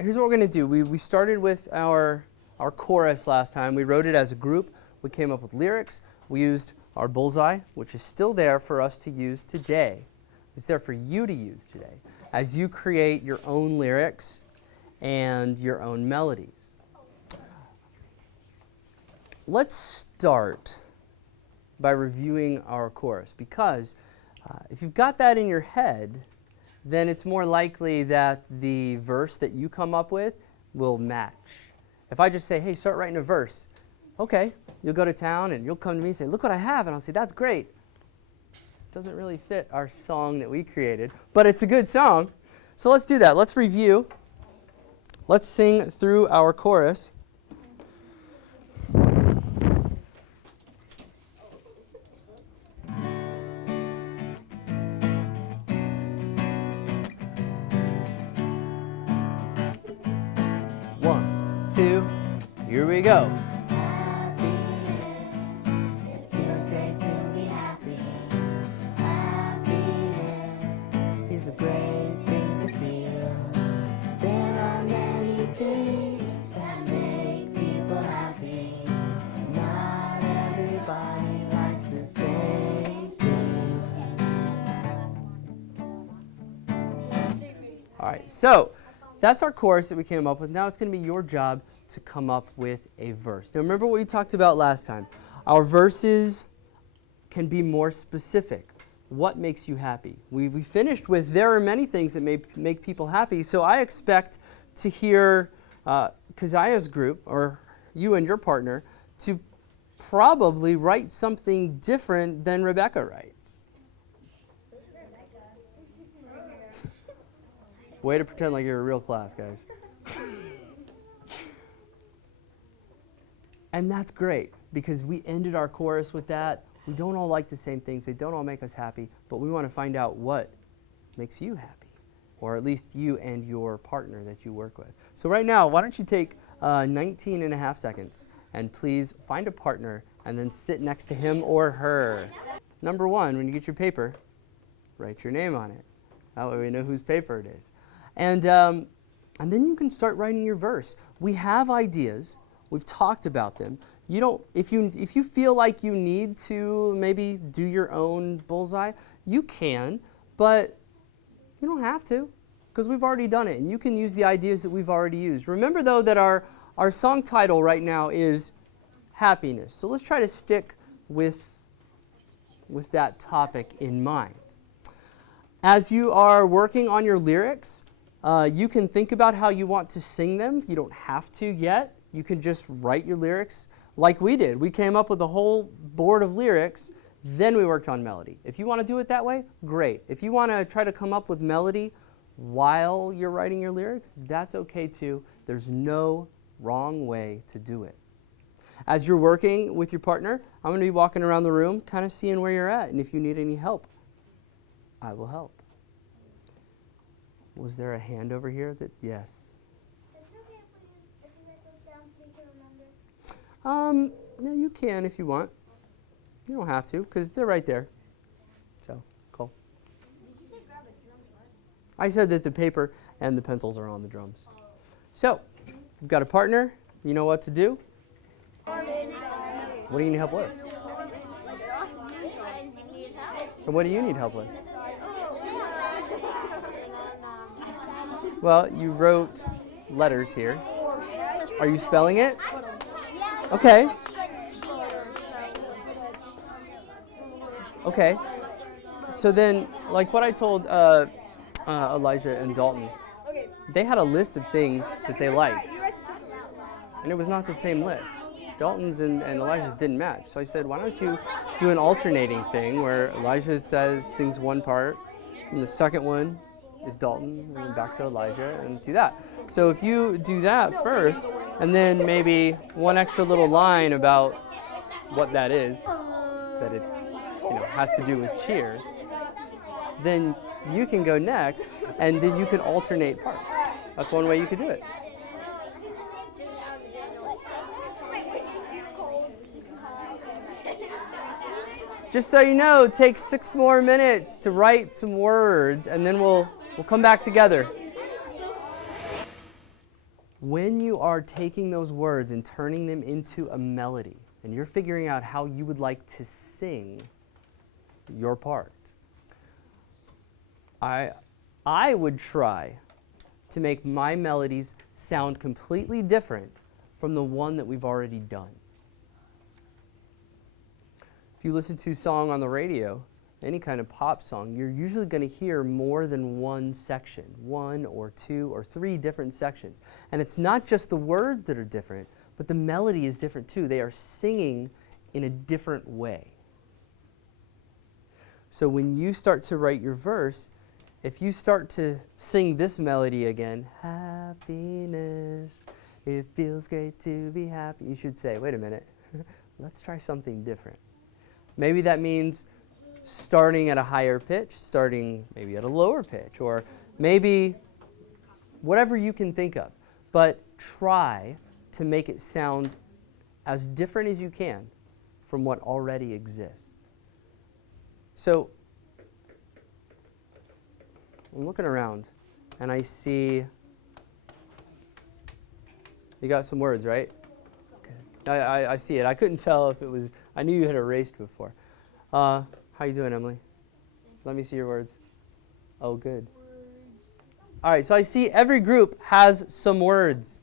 here's what we're going to do. We started with our chorus last time. We wrote it as a group. We came up with lyrics. We used our bullseye, which is still there for us to use today. It's there for you to use today as you create your own lyrics and your own melodies. Let's start by reviewing our chorus, because if you've got that in your head, then it's more likely that the verse that you come up with will match. If I just say, hey, start writing a verse, okay, you'll go to town and you'll come to me and say, look what I have, and I'll say, that's great. It doesn't really fit our song that we created, but it's a good song. So let's do that. Let's review. Let's sing through our chorus. One, two, here we go. So that's our chorus that we came up with. Now it's going to be your job to come up with a verse. Now remember what we talked about last time. Our verses can be more specific. What makes you happy? We finished with there are many things that make people happy. So I expect to hear Keziah's group, or you and your partner, to probably write something different than Rebecca writes. Way to pretend like you're a real class, guys. And that's great, because we ended our chorus with that. We don't all like the same things. They don't all make us happy, but we want to find out what makes you happy, or at least you and your partner that you work with. So right now, why don't you take 19 and a half seconds, and please find a partner and then sit next to him or her. Number one, when you get your paper, write your name on it. That way we know whose paper it is. And then you can start writing your verse. We have ideas. We've talked about them. You don't, if you feel like you need to maybe do your own bullseye, you can, but you don't have to, because we've already done it, and you can use the ideas that we've already used. Remember, though, that our song title right now is happiness. So let's try to stick with that topic in mind. As you are working on your lyrics, you can think about how you want to sing them. You don't have to yet. You can just write your lyrics like we did. We came up with a whole board of lyrics, then we worked on melody. If you want to do it that way, great. If you want to try to come up with melody while you're writing your lyrics, that's okay too. There's no wrong way to do it. As you're working with your partner, I'm going to be walking around the room, kind of seeing where you're at, and if you need any help, I will help. Was there a hand over here that, yes? Is it okay if we write those down so you can remember? No, you can if you want. You don't have to, because they're right there. So, cool. Did you say grab a drum first? I said that the paper and the pencils are on the drums. So, you've got a partner. You know what to do. What do you need help with? And what do you need help with? Well, you wrote letters here. Are you spelling it? Okay. Okay. So then, like what I told Elijah and Dalton, they had a list of things that they liked. And it was not the same list. Dalton's and Elijah's didn't match. So I said, why don't you do an alternating thing where Elijah sings one part, and the second one is Dalton, and then back to Elijah, and do that. So if you do that first, and then maybe one extra little line about what that is, that it's, has to do with cheer, then you can go next, and then you can alternate parts. That's one way you could do it. Just so you know, it takes 6 more minutes to write some words, and then we'll come back together. when you are taking those words and turning them into a melody, and you're figuring out how you would like to sing your part, I would try to make my melodies sound completely different from the one that we've already done. If you listen to a song on the radio, any kind of pop song, you're usually going to hear more than one section, 1 or 2 or 3 different sections. And it's not just the words that are different, but the melody is different too. They are singing in a different way. So when you start to write your verse, if you start to sing this melody again, happiness, it feels great to be happy, you should say, wait a minute, let's try something different. Maybe that means starting at a higher pitch, starting maybe at a lower pitch, or maybe whatever you can think of. But try to make it sound as different as you can from what already exists. So I'm looking around and I see you got some words, right? I see it. I couldn't tell if it was, I knew you had erased before. How you doing, Emily? Let me see your words. Oh, good. All right, so I see every group has some words.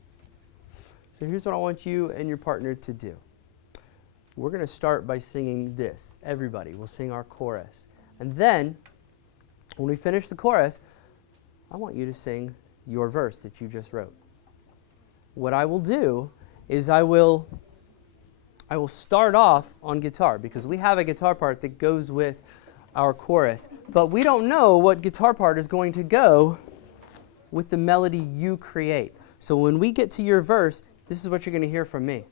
So here's what I want you and your partner to do. We're going to start by singing this. Everybody will sing our chorus. And then, when we finish the chorus, I want you to sing your verse that you just wrote. What I will do is I will start off on guitar, because we have a guitar part that goes with our chorus, but we don't know what guitar part is going to go with the melody you create. So when we get to your verse, this is what you're going to hear from me.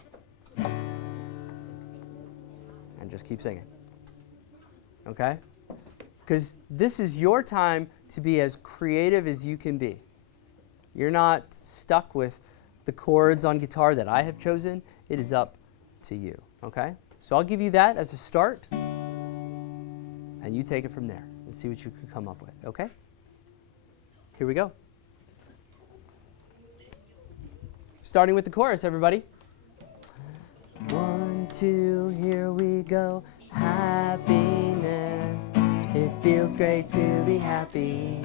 And just keep singing. Okay? Because this is your time to be as creative as you can be. You're not stuck with the chords on guitar that I have chosen. It is up to you. Okay? So I'll give you that as a start, and you take it from there and see what you can come up with. Okay? Here we go. Starting with the chorus, everybody. 1, 2, here we go. Happiness, it feels great to be happy.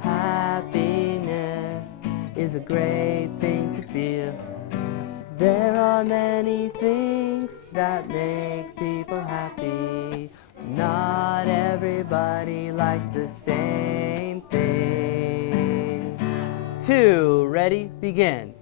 Happiness is a great thing to feel. There are many things that make people happy. Not everybody likes the same thing. 2, ready, begin.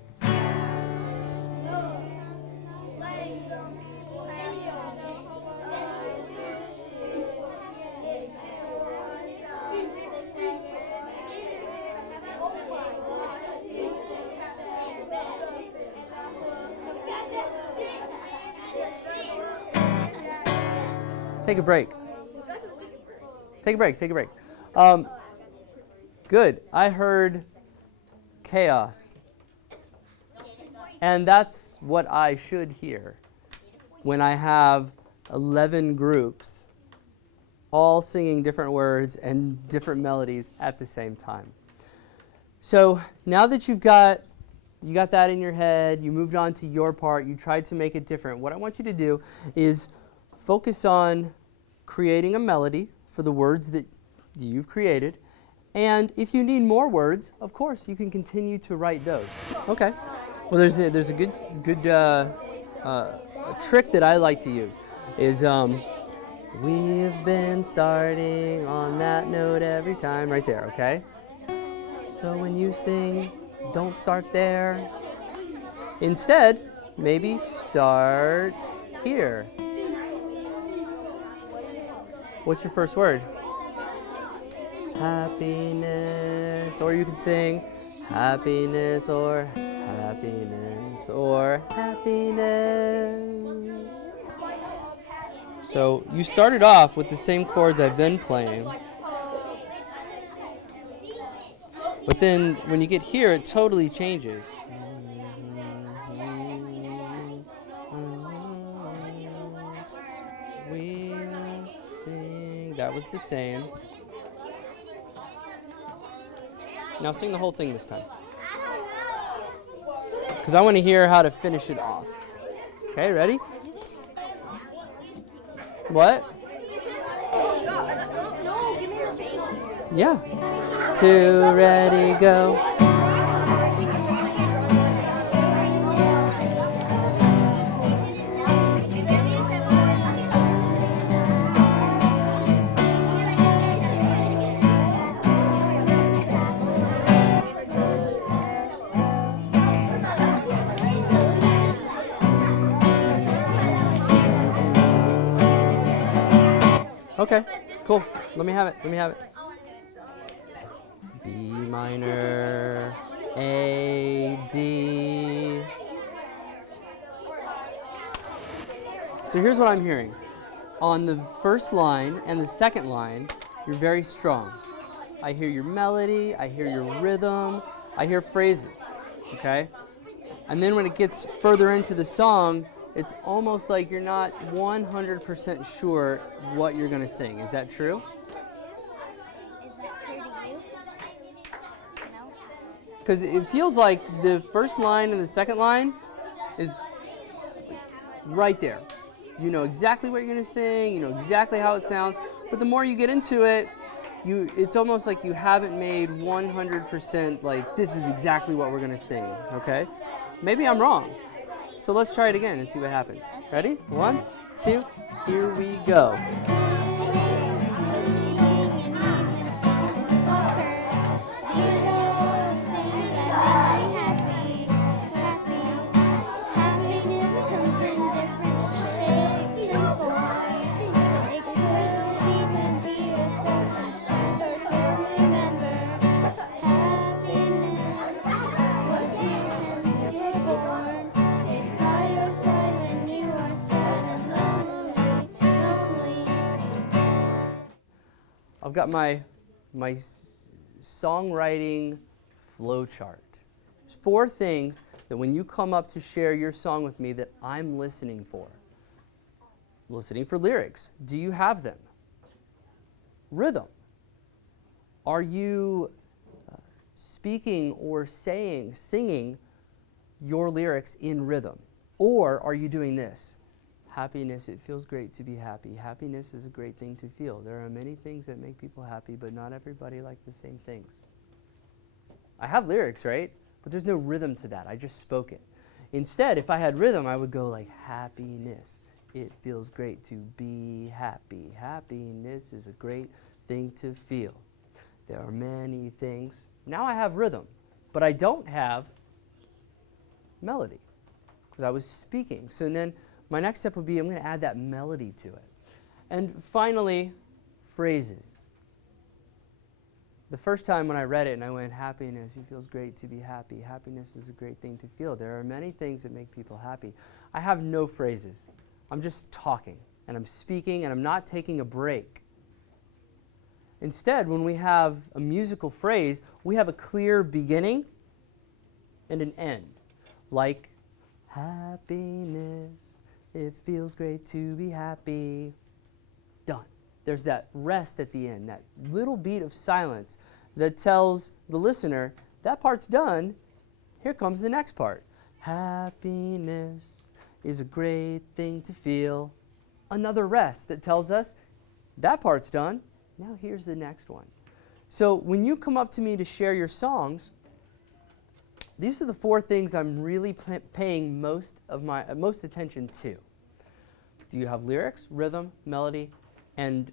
Take a break. Take a break, take a break. Good. I heard chaos. And that's what I should hear when I have 11 groups all singing different words and different melodies at the same time. So now that you got that in your head, you moved on to your part, you tried to make it different, what I want you to do is focus on creating a melody for the words that you've created. And if you need more words, of course, you can continue to write those. Okay. Well, there's a good trick that I like to use is we've been starting on that note every time, right there, okay? So when you sing, don't start there. Instead, maybe start here. What's your first word? Happiness. Or you could sing happiness or happiness or happiness. So you started off with the same chords I've been playing. But then when you get here, it totally changes. That was the same. Now sing the whole thing this time. because I want to hear how to finish it off. Okay, ready? What? Yeah. 2, ready, go. Okay, cool. Let me have it. Let me have it. B minor, A, D. So here's what I'm hearing. On the first line and the second line, you're very strong. I hear your melody, I hear your rhythm, I hear phrases, okay? And then when it gets further into the song, it's almost like you're not 100% sure what you're going to sing. Is that true? Is that true to you? No. Because it feels like the first line and the second line is right there. You know exactly what you're going to sing, you know exactly how it sounds, but the more you get into it, it's almost like you haven't made 100% like, this is exactly what we're going to sing, okay? Maybe I'm wrong. So let's try it again and see what happens. Ready? 1, 2, here we go. I've got my songwriting flow chart. There's 4 things that when you come up to share your song with me that I'm listening for. Listening for lyrics. Do you have them? Rhythm. Are you speaking or singing your lyrics in rhythm? Or are you doing this? Happiness, it feels great to be happy. Happiness is a great thing to feel. There are many things that make people happy, but not everybody likes the same things. I have lyrics, right? But there's no rhythm to that. I just spoke it. Instead, if I had rhythm, I would go like happiness. It feels great to be happy. Happiness is a great thing to feel. There are many things. Now I have rhythm, but I don't have melody because I was speaking. So then my next step would be I'm going to add that melody to it. And finally, phrases. The first time when I read it and I went, happiness, it feels great to be happy. Happiness is a great thing to feel. There are many things that make people happy. I have no phrases. I'm just talking and I'm speaking and I'm not taking a break. Instead, when we have a musical phrase, we have a clear beginning and an end. Like, happiness. It feels great to be happy. Done. There's that rest at the end, that little beat of silence that tells the listener, that part's done, here comes the next part. Happiness is a great thing to feel. Another rest that tells us, that part's done, now here's the next one. So when you come up to me to share your songs, these are the 4 things I'm really paying most attention to. Do you have lyrics, rhythm, melody, and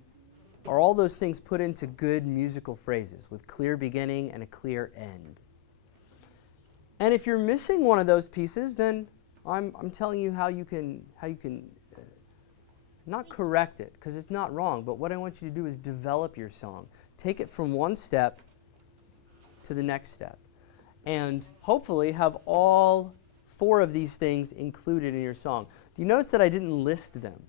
are all those things put into good musical phrases with clear beginning and a clear end? And if you're missing one of those pieces, then I'm telling you how you can not correct it, because it's not wrong, but what I want you to do is develop your song. Take it from one step to the next step. And hopefully have all 4 of these things included in your song. Do you notice that I didn't list them?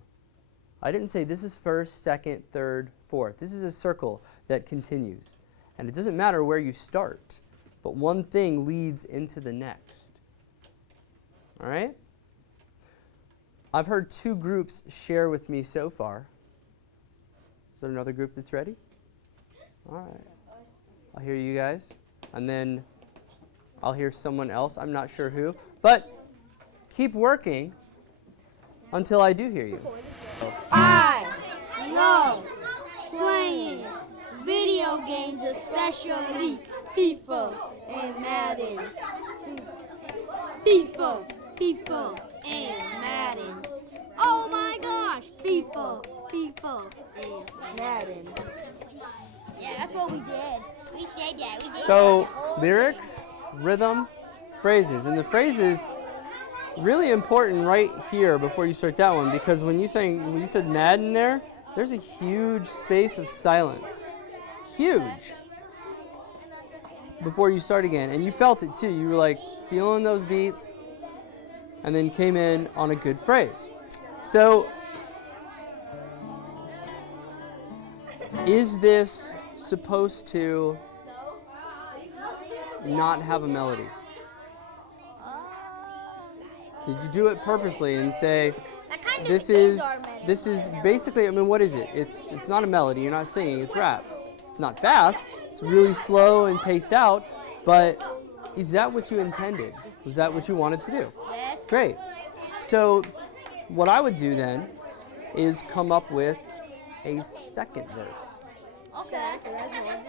I didn't say this is first, second, third, fourth. This is a circle that continues. And it doesn't matter where you start, but one thing leads into the next. All right? I've heard 2 groups share with me so far. Is there another group that's ready? All right. I'll hear you guys. And then I'll hear someone else. I'm not sure who. But keep working until I do hear you. I love playing video games, especially FIFA and Madden. FIFA and Madden. Oh my gosh, FIFA and Madden. Yeah, that's what we did. We said that. We did So lyrics, rhythm, phrases. And the phrases, really important right here before you start that one, because when you said Madden there, there's a huge space of silence. Huge. Before you start again. And you felt it too. You were like feeling those beats and then came in on a good phrase. So, is this supposed to not have a melody? Did you do it purposely and say, this is basically, I mean, what is it? It's not a melody, you're not singing, it's rap. It's not fast, it's really slow and paced out, but is that what you intended? Was that what you wanted to do? Yes. Great. So what I would do then is come up with a second verse. Okay.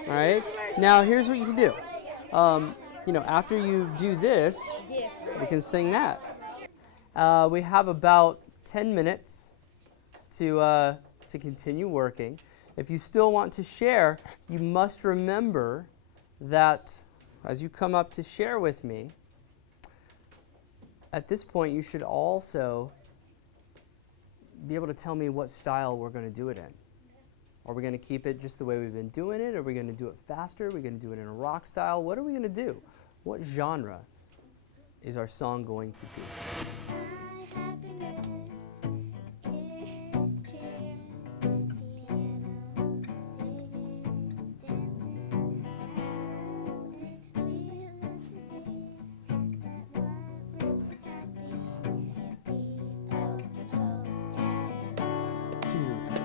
All right? Now here's what you can do. After you do this, we can sing that. We have about 10 minutes to continue working. If you still want to share, you must remember that as you come up to share with me, at this point you should also be able to tell me what style we're going to do it in. Are we going to keep it just the way we've been doing it? Are we going to do it faster? Are we going to do it in a rock style? What are we going to do? What genre is our song going to be?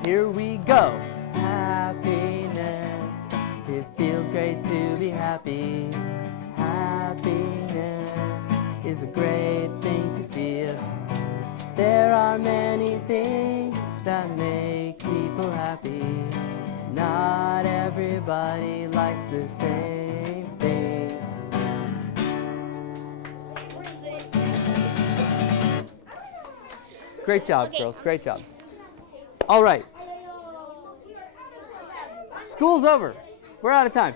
Here we go. Happiness. It feels great to be happy. Happiness is a great thing to feel. There are many things that make people happy. Not everybody likes the same things. Great job, girls. Great job. All right. School's over. We're out of time.